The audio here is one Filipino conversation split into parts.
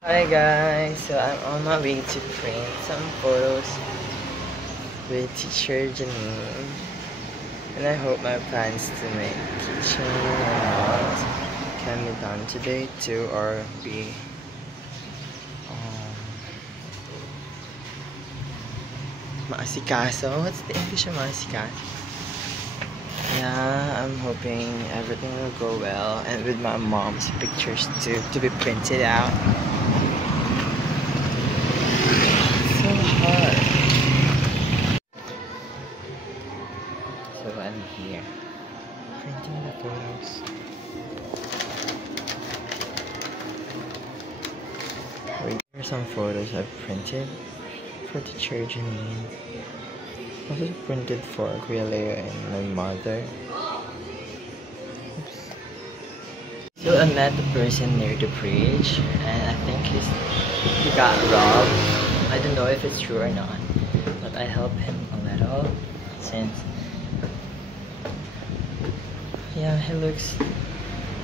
Hi guys, so I'm on my way to print some photos with teacher Janine, and I hope my plans to make kitchen and all can be done today too, or be maasikaso. What's the English of maasikaso? Yeah, I'm hoping everything will go well, and with my mom's pictures too to be printed out. So hard. So I'm here printing the photos. Wait, here are some photos I've printed for teacher Janine. Also printed for Kuya Leo and my mother. Oops. So I met the person near the bridge, and I think he got robbed. I don't know if it's true or not, but I helped him a little since, yeah, he looks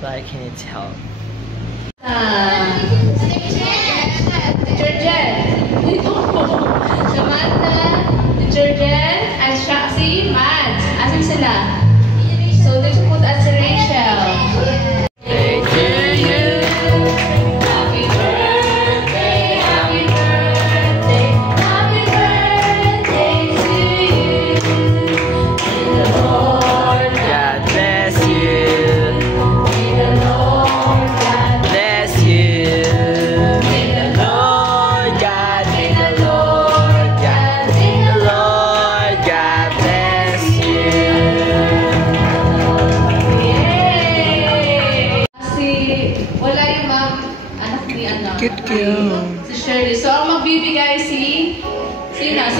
like he needs help. Detergent, and Shaxi, Mads. Asan sila? So they put as Rachel. Birthday to you. Happy birthday, happy birthday, happy birthday to you. May the Lord God bless you. May the Lord God Bless you. May the Lord God, may the Lord God, may the Lord God bless you. Yay! Kasi wala yung anak ni anak. Cute. Si Shirley. So ang magbibigay si Sina.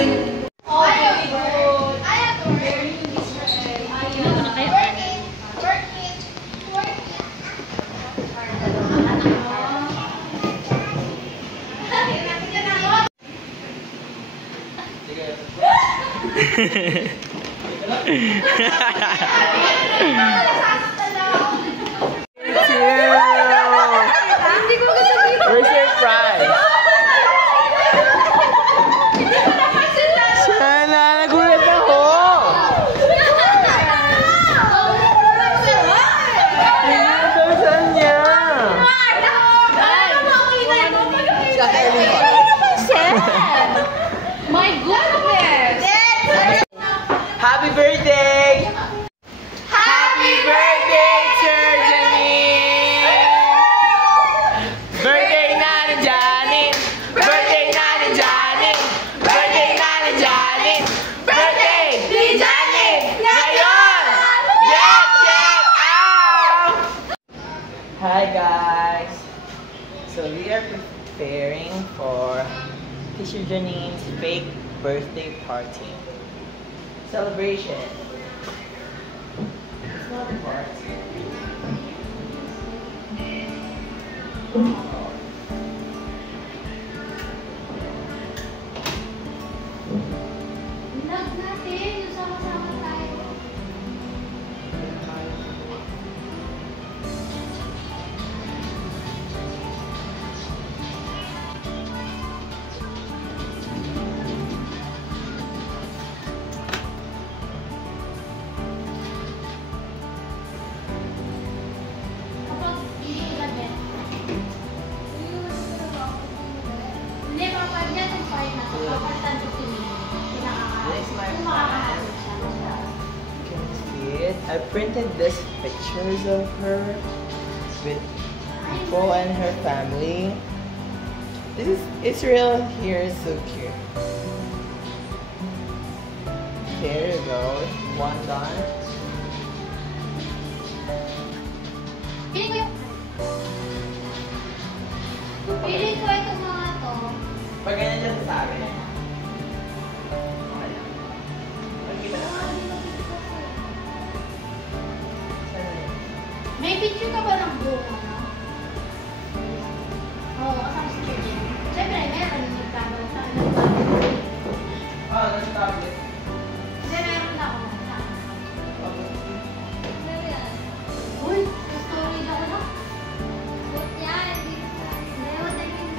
Where's your prize? Sana, nagulat ako. Saan niya? My goodness! Happy birthday! Happy birthday, Sir Janine! Birthday Nana Janine! Birthday Nana Janine! Birthday Nana Janine! Birthday ni Janine! Ngayon! Get out! Hi guys! So we are preparing for Teacher Janine's fake birthday party. Celebration. It's not a party. Vlog natin, yung sama-sama tayo. Kapag hindi ka din. Hindi, kapag niya itong file na ito, kapalitan ko si This is my kung plan. makakasal siya. Can you see it? I printed these pictures of her with people and her family. This is Israel here is so cute. There you go. One done. Pili ko yung... Pili ko itong mga to. Pag ganyan dyan sa akin. Okay lang. Magkita na. May picture ka ba ng bunga na? Oo, kasama si Kirsten. Siyempre, meron yung camera sa akin. Oh, nasa tablet. Kasi meron na ako. Meron yan. Uy, gusto rin ako na. Huwag yan. Hindi, huwag na yung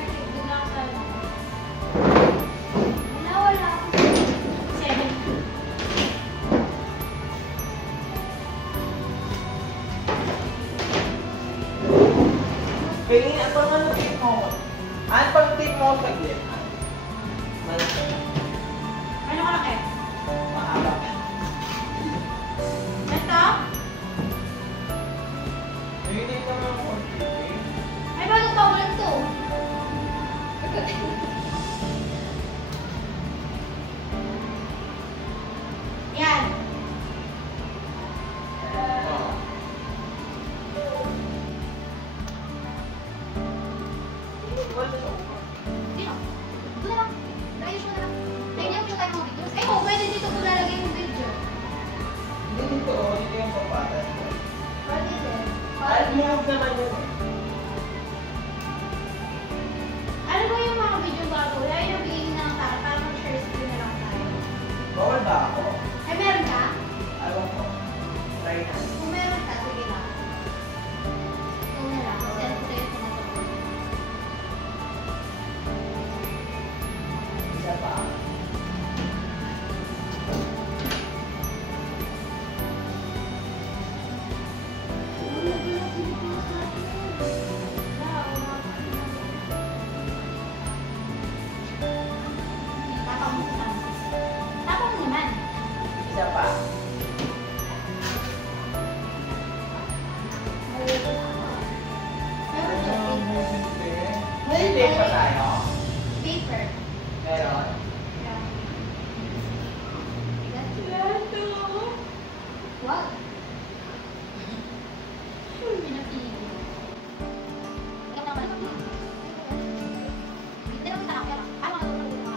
maganda sa upa. Dito. Doon na lang. Ayos mo na lang. Lagyan mo tayo ng videos. Ay, oh, pwede dito kung lalagay yung video. Hindi dito, dito yung papatan. Pwede din. Ay, move naman yun. Ano ba yung mga video bago? Lagi na bigay ng tara para mag-share screen na lang tayo. Bawal ba ako? Ay, meron ka? Ewan ko. Try na. Kung meron ka, sige lang. Ito na lang. Send ko tayo sa mga to. Isa pa. Tapos naman. Isa pa. May tape pa tayo? Paper. Meron? What? Pinapili. Ikaw naman. Hindi naman kita pero ano ang tutulong mo?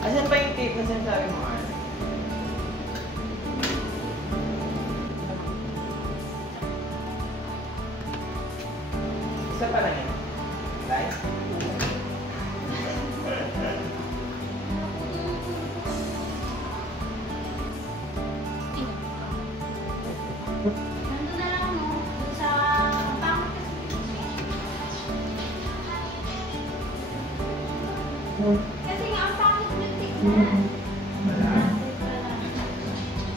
Asan ba yung tape na sinasabi mo, Arn? Isa pa lang yun. Guys? Nandun na lang no, dun sa pangit kasi nga ang pangit yung tignan. Wala.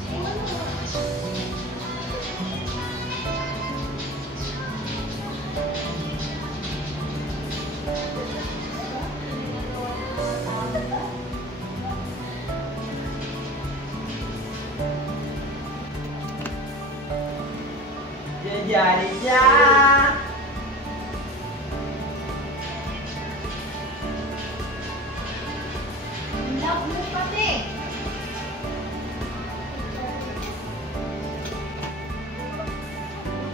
Ewan mo. Jadi ya. Love mo kasi.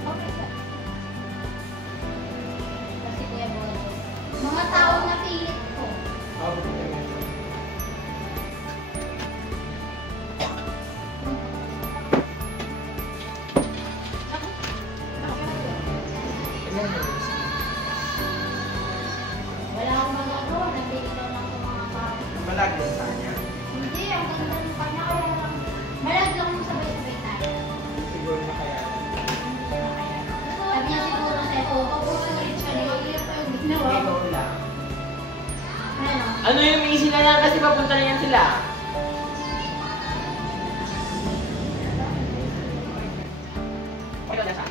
Okay, sir. Kasi Kuya Bodo. Mga tao na pilit ko. Oh, buti ka. Wala akong magagawa. Nandito lang sa mga tao. Malag din sa kanya. Hindi, ang ganda ng kanya. Kaya lang, malag lang yung sabay-sabay tayo. Siguro na kaya. Sabi niya siguro sa ito, papusulit siya na Ikaw lang. Ano? Ano yung easy na lang kasi papunta na yan sila. Okay na siya.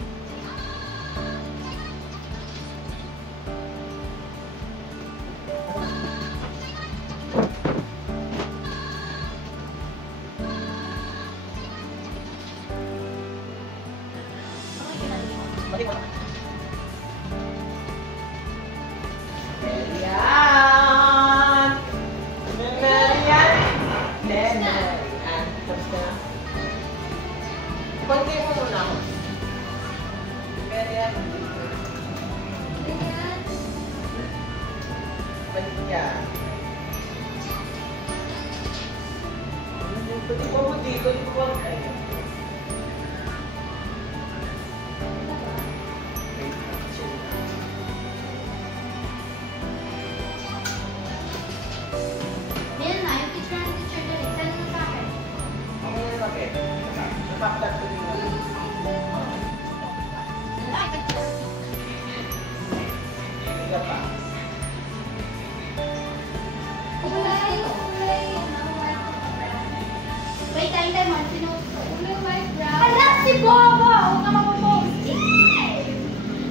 Balik mo na. Merian! Merian! Merian! Tapos na. Konti mo muna ako. Merian. Balik ka. Pwede po mo dito, di po kayo. Meron na, yung picture ng teacher dali. Send mo sa akin. Ako na yung bakit? Napaklat ko din ako. Isa pa. Wait, time on. Sino? Ala, si Bobo! Huwag ka mapopost.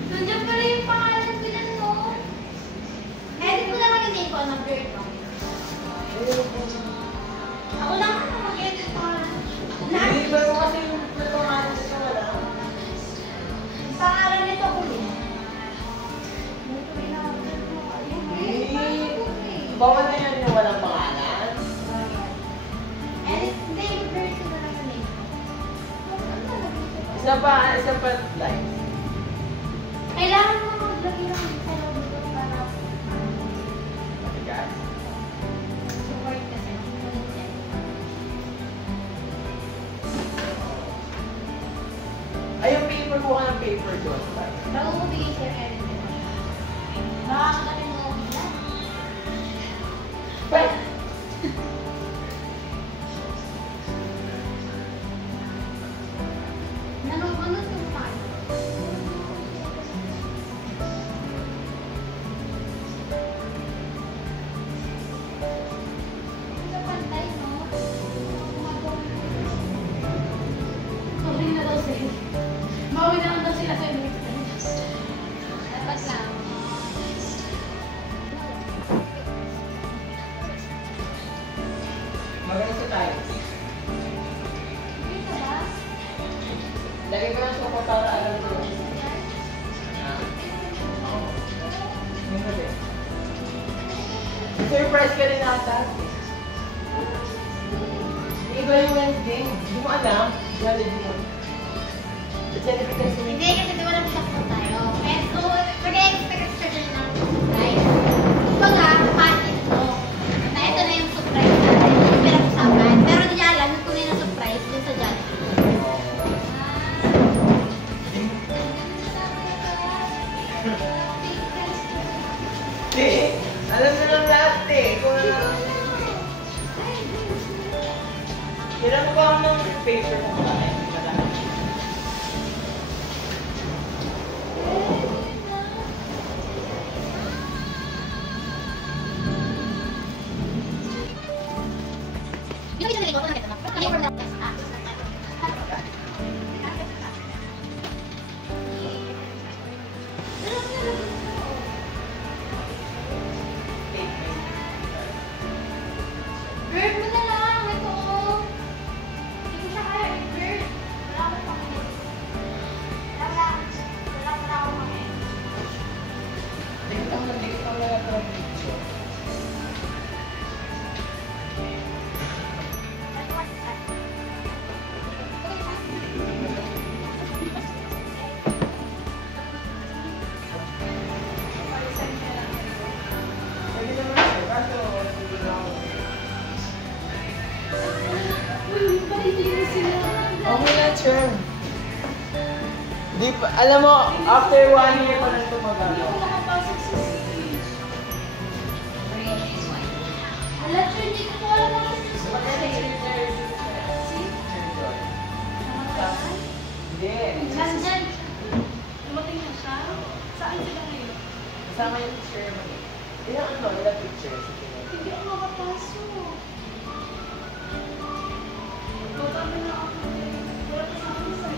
Nandiyan pala yung pangalan ko dyan, no? Edit ko na lang yung name ko, na-blur ito. Ako lang ano mag-edit pangalan. Hindi ba mo kasi yung pangalan sa wala? Isa pa lines. Kailangan mo maglagay ng hello dito para Matigas. support kasi. Ay, yung paper ko ng paper doon. Bago ko bigay sa'yo Erin. Baka kami mo bila. But, Ano yung pan? Ito pantay, no? Sorry na daw sa'yo. Mauwi na lang daw sila sa inyo. Dapat lang. maganda tayo. Dito ba? Lagay ko ng suko para alam ko. Surprise ka rin ata. Iba yung Wednesday. Hindi mo alam. Jollibee mo. Jollibee kasi. Hindi, kasi di wala masakot tayo. Kaya so, mag-expect ka siya din ng surprise. Kumbaga, patin mo. Na ito na yung surprise natin. Yung pinag-usapan. Pero di niya alam, yung tunay na surprise dun sa Jollibee. Hindi. Alam na lang lahat eh. Kung ano. Kailan ko ang mga paper mo ba? Yung isa niligo ko na ito. Hindi from that. Bird mo na lang. Ito. Ito siya kaya. Bird. Wala ko pang bird. Wala pa ako pang bird. Dikit ang mga picture. Pwede naman siya. Kaso, hindi na ako. Okay lang, sir. Di pa, alam mo, after 1 year pa lang ito magagawa. Wala siya, hindi ko alam mo kasi Hindi. nandyan. Dumating na siya? Saan sila ngayon? Kasama yung picture mo. Ilang ano, ilang pictures. Hindi ako makapasok. Magkakami na ako. Wala ka sa akin sa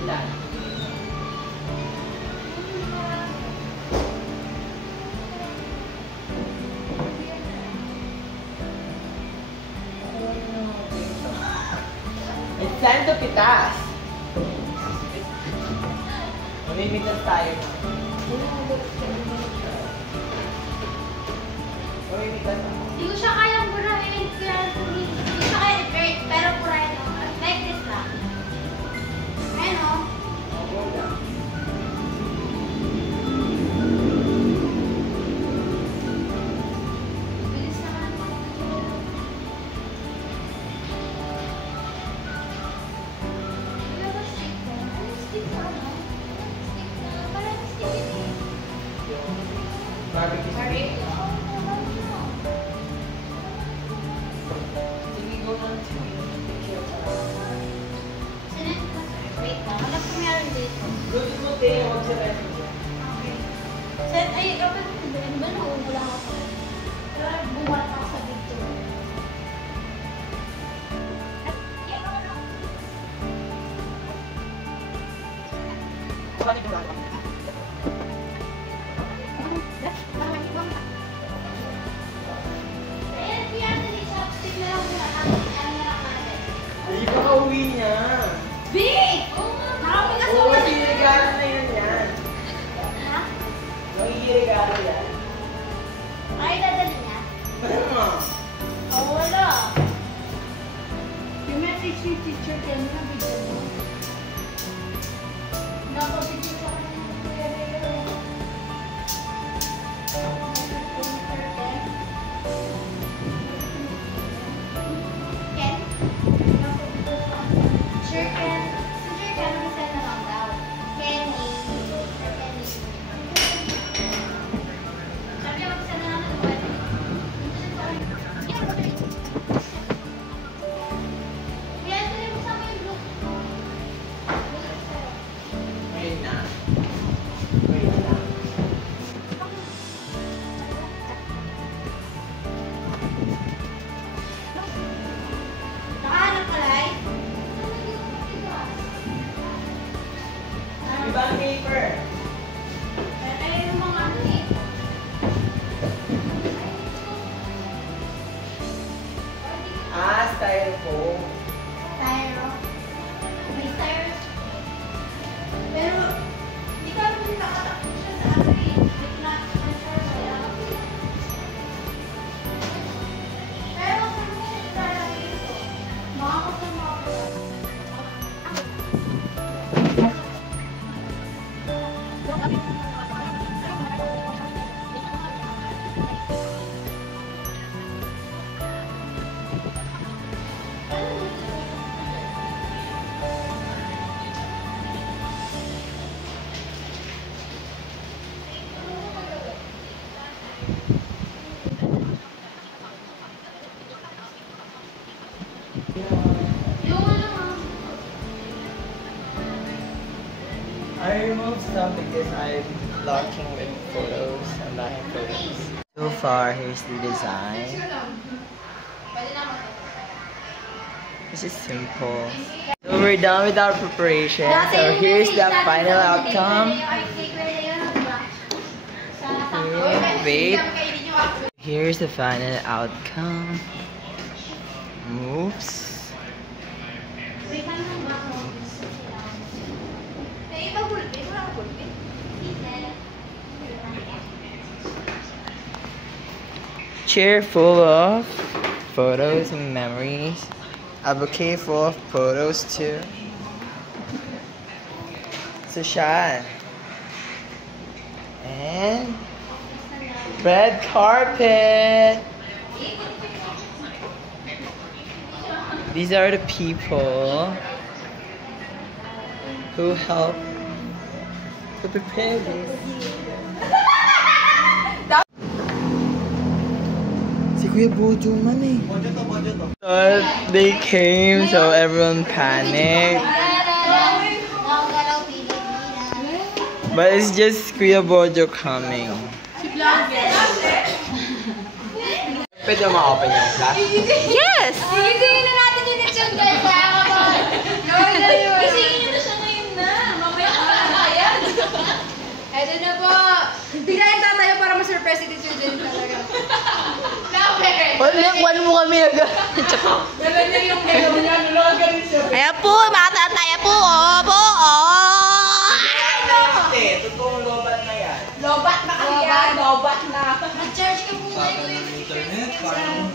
Ilan? It's time to pitas. Mamimitas tayo. Mamimitas ako. Hindi ko siya kayang burahin. Kaya hindi ko siya kaya i-break. Pero burahin ako. Like this lang. Ayun o. Go lang. Bilis naman ako. Wala ba stick ko? Ano stick ko? Ano? Stick na. Parang stick yun eh. Barbecue steak. Oo, ano? Sige, go lang. Picture pa. Sinend ko. Wait lang. Alam ko meron dito. Luto mo tayo. Huwag sa resto dyan. Okay. Send, ay, kapag ano ba nauulan ako? Pero bumala ako sa video. At, yan ako na. Bakit ba? Ayan, kaya dali chopstick na lang muna natin. Ano na lang natin. Hindi pa ka-uwi niya. Big! Nakapag Oo, kasi regalo na yan yan. Ha? Magiging-regalo yan. Ay, dadali niya? Ano? Oh, wala. Yung message ni teacher, kaya mo na video mo. Ken, mag-send na lang daw. Kenny. Sabi niya mag-send na lang ng web. Kaya tuloy mo sa mga group. Wait na. Wait lang. Nakahanap ka, Lai? Ibang paper. Ay, yung mga ano eh. Styrofoam. Styro. May styro. Pero, di ka naman nakatakot siya sa ano eh. Bigla, sure kaya. Pero, kung siya ilalagay ito, makakasama ako. Yung ano ah. I removed some because I'm blocking with photos and buying photos. So far, here's the design. This is simple. So we're done with our preparation. So here's the final outcome. Wait. Here's the final outcome. Oops. Chair full of photos and memories. A bouquet full of photos too. So shy. And red carpet. These are the people who helped to prepare this. Si Kuya Bojo man eh. So they came, so everyone panicked. But it's just Kuya Bojo coming. Pwede mo ma-open yung flash? Yes! Isingin na natin yung lechon guys. Isingin nyo na siya ngayon na. Mamaya ka na yan. Eto na po. Biglayin tatayo para ma-surprise si Teacher Jen talaga. Wala mo kami agad. Dala niya yung gano'n niya. Nulungan ka rin siya. Ayan po, mga tataya po. Po. Totoong lobat na yan. Lobat na kaya. Lobat na. Mag-charge ka po ngayon. Internet, parang...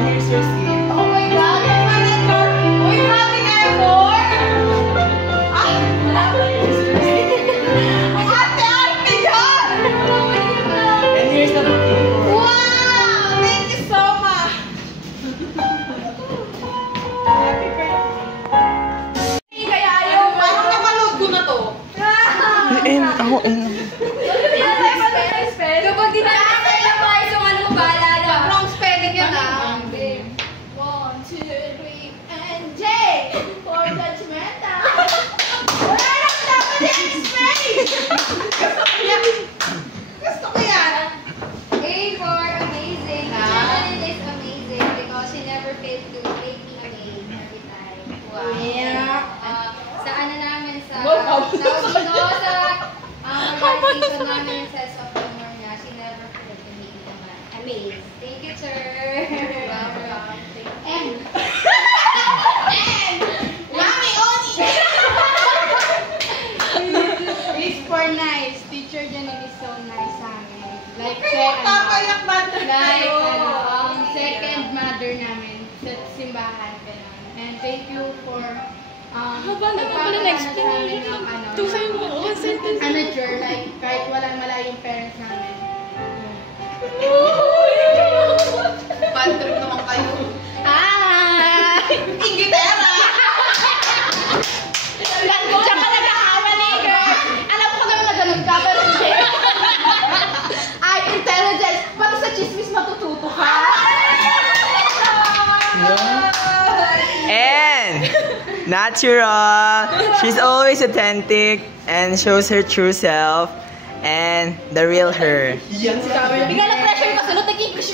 Here's your seat. Oh my God! Uy, grabe nga yung floor! Ah! Ang arte-arte dyan! And here's the bouquet. Wow! Thank you so much! Happy birthday! Kaya ayaw, parang napanood ko na to. Ako in. Kapag di nakakita yung mga isang ano mo, bahala na. Wrong spelling yan ah. 1, 2, 3, and J for judgmental. Wala lang dapat yung space! Gusto ko yan! A for amazing. Janet is amazing because she never failed to make me amazed every time. Wow. Yeah. Sa ano namin, sa Wow. sa organization namin sa soft humor niya, she never failed to make me amazed. Thank you, sir. Welcome. And Mami, Oni! It's for nice. Teacher Janine is so nice sa amin. Like, say, Papayak ba like, tayo? mother namin sa simbahan. Ganun. And thank you for na-explain ng mo. amateur, like kahit walang malayong parents namin. Bad trip naman kayo. Hi! Ingitera! Diyan ka nagkakamali, girl! Alam ko naman na ganun ka, pero hindi. Ay, intelligence! Pati sa chismis matututo ka. And natural. She's always authentic and shows her true self and the real her. Bigla na pressure ka, sunod nag-English.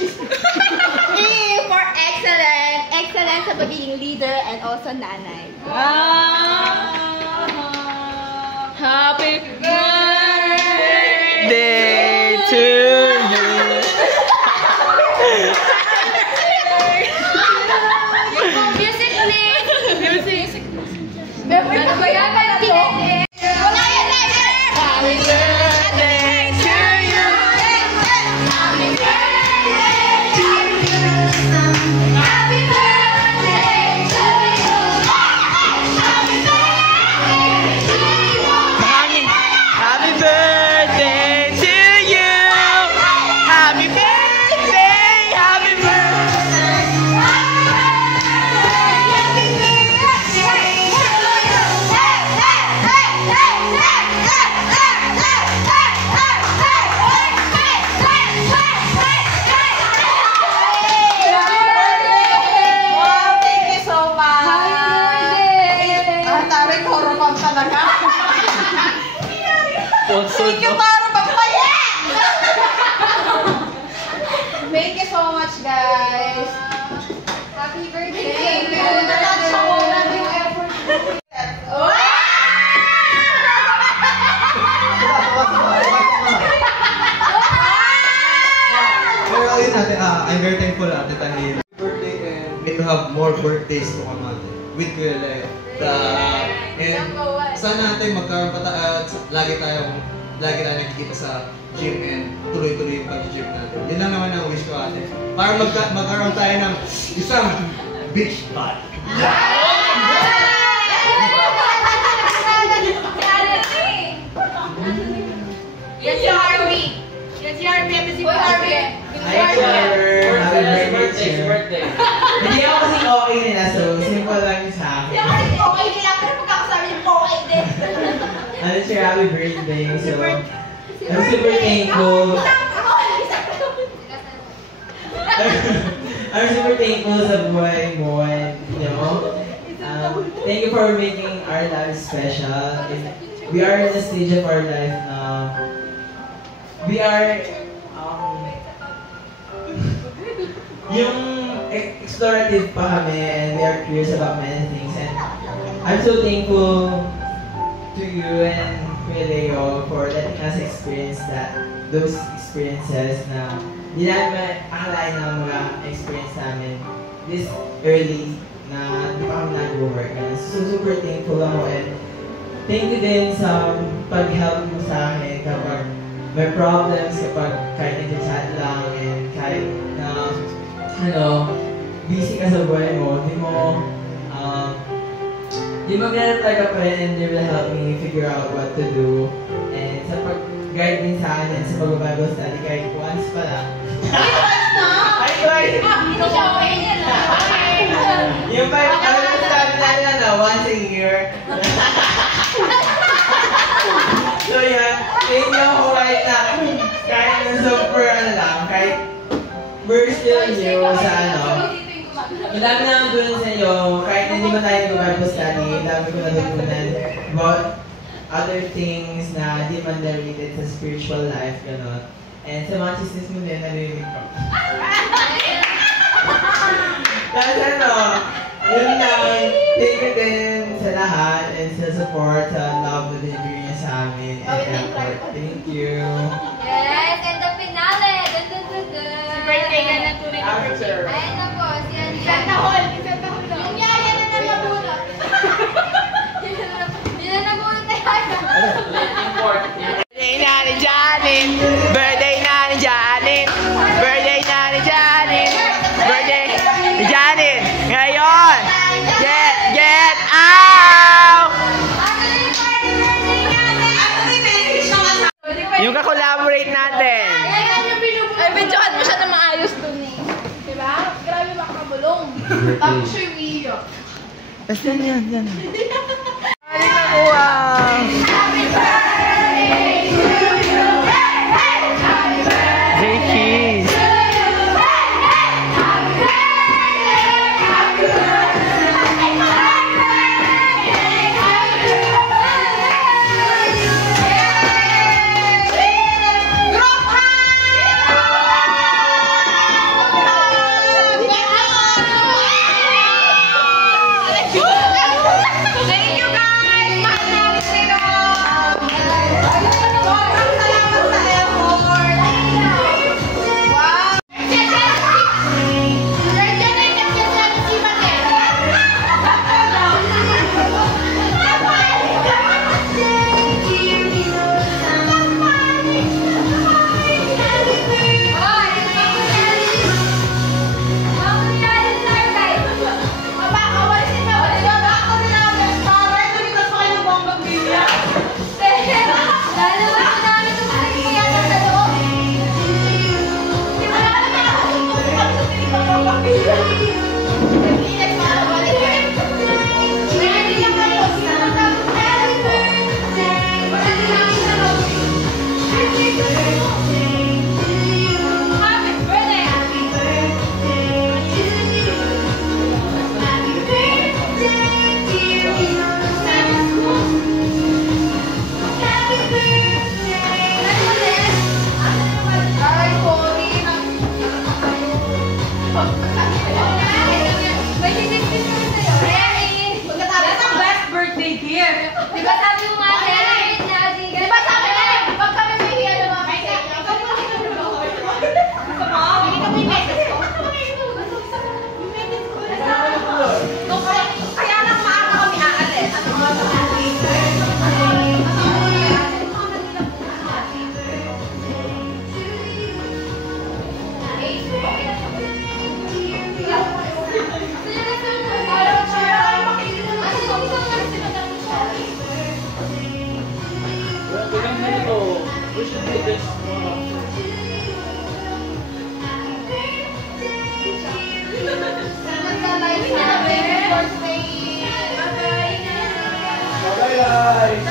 E for excellent. Excellent sa pagiging leader and also nanay. Happy Day to you. Music, please! Music. Ano ba yan? Wala yan, Happy birthday to you. Happy birthday to you. Happy birthday to you. Happy birthday to you. Happy birthday to you. Happy birthday. Happy birthday. Wow, thank you so much. Ang taray ko, rumam talaga. Thank you, Taro Pampaya! Thank you so much, guys. Happy birthday. Thank you. Natouch ako na yung effort. Pero yun natin, I'm very thankful ate Tahir. Birthday and may to have more birthdays to come ate. With Kuya Leo. And sana natin magkaroon pa lagi tayo nakikita sa gym and tuloy-tuloy yung pag-gym natin. Yun lang naman ang wish ko ate. Para magkaroon tayo ng isang beach body. Yan si Harvey. Yan si Harvey. Yan si Harvey. Hi, sir. Happy birthday. Hindi ako kasi okay nila, so simple lang yung sa akin. Okay nila, pero pagkakasabi yung okay din. Ano sir, happy birthday. So, I'm super thankful. I'm super thankful sa buhay mo and, you know, thank you for making our lives special. And we are in the stage of our life now. We are, yung explorative pa kami and we are curious about many things. And I'm so thankful to you and Kuya Leo for letting us experience those experiences na hindi namin akalain na mga experience namin this early na di pa kami nag-work. So super thankful ako and thank you din sa pag-help mo sa akin kapag may problems, kapag kahit nag-chat lang and kahit na busy ka sa buhay mo, di mo mag-reply ka pa rin and you will help me figure out what to do. And sa pag-guide din sa akin sa pag-Bible study kahit once pa lang. Ay, twice! Hindi siya okay niya na. Yung Bible study na once a year. So yeah, thank you ako kahit na super kahit we're still new sa madami na tulong sa inyo, kahit hindi mo tayo nag-Bible study, dami ko natutunan about other things na di man related sa spiritual life, gano'n. And sa mga chismis mo din, narinig ko. Tapos yun lang, thank you din sa lahat and sa support, sa love na binibigay niya sa amin. And effort. Thank you. Yes, and the finale. Dun, dun, dun, dun. Birthday na ng tunay na birthday. Ayan na po, si Andy. Isang tahol daw. Yung yaya na nabunot. Yun na nabunot na yaya. Birthday na ni Janet! Birthday na ni Janet! Birthday na ni Janet! Birthday! Yung ka-collaborate natin. Ay, medyoan mo siya na maayos dun eh. Diba? Grabe makakabulong. Tapos siya yung iiyak. Basta yan, yan. Ano nakuha? J-Cheese. Thank you guys! Mahal namin sila! Sobrang salamat sa effort! Wow! Nandiyan na yung nagsasalisi man eh! Diba sabi mo nga diba sabi mo pag kami may hiya na mga hindi ka mo yung meses ko kaya lang maaga kami aalis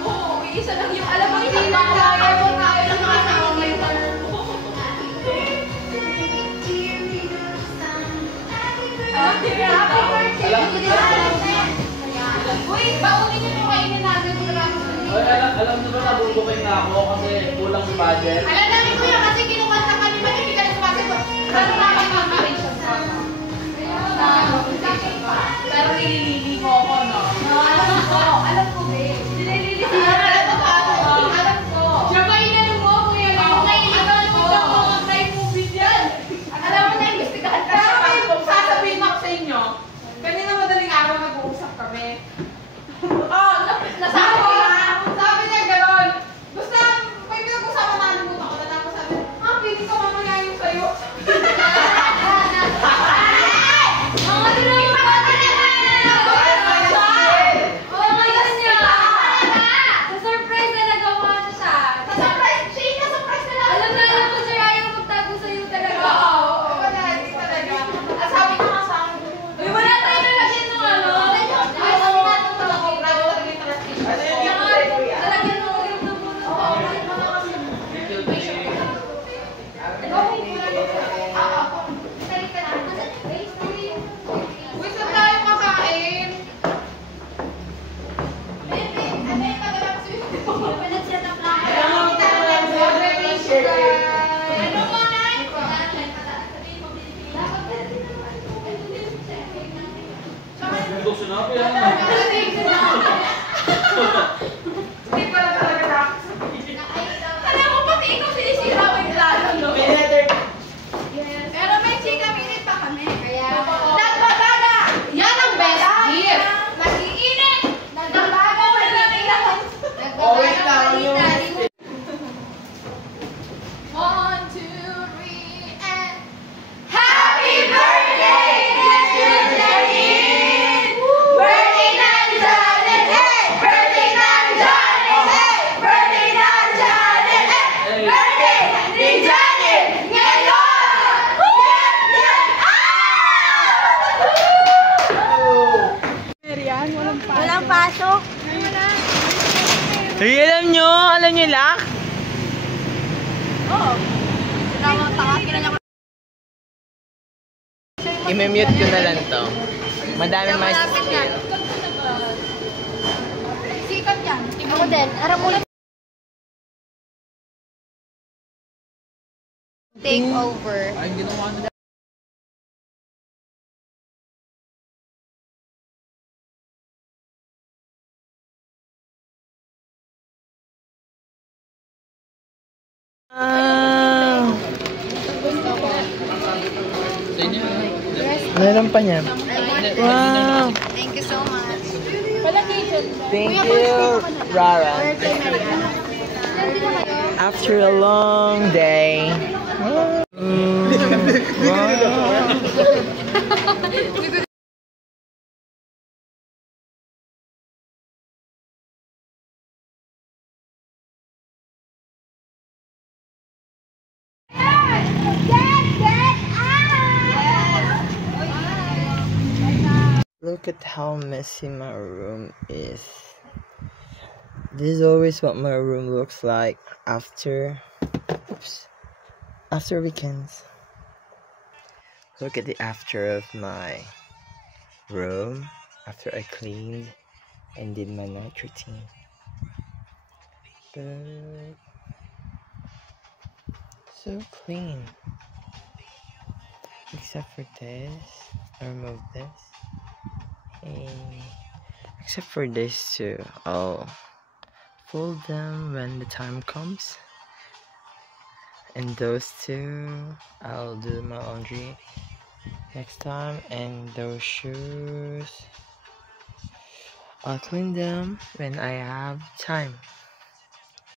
Oo, isa lang yung alam mo hindi na kaya mo tayo lang makasama mo yung uy, baunin niyo yung kainin natin kung alam niyo ba nabubukin na ako kasi kulang sa budget? alam namin kuya kasi kinukanta kami ba hindi ka nasumasagot pero namin makarin siya pero nililili mo ako no? Alam ko babe nililili ko alam ko siya ba inano mo kuya alam ko crime movie yan alam mo na investigahan ka pero may sasabihin ako sa inyo kanina madaling araw nag-uusap kami sabi niya gano'n basta may pinag-usapan namin mo ako na tapos sabi Hey, alam nyo? Alam nyo, Lak? Oo. Sinamang takakin na niya. I-mute ko na lang to. Madami mais. Sikat yan. Ako din. Aram mo lang. Take over. Ay, ginawa na. Meron pa niya. Wow! Thank you so much. Thank you, Rara. After a long day. Wow. Look at how messy my room is. This is always what my room looks like after weekends. Look at the after of my room after I cleaned and did my night routine. But so clean. Except for this. I removed this. Except for this too. I'll fold them when the time comes. And those two, I'll do my laundry next time. And those shoes, I'll clean them when I have time.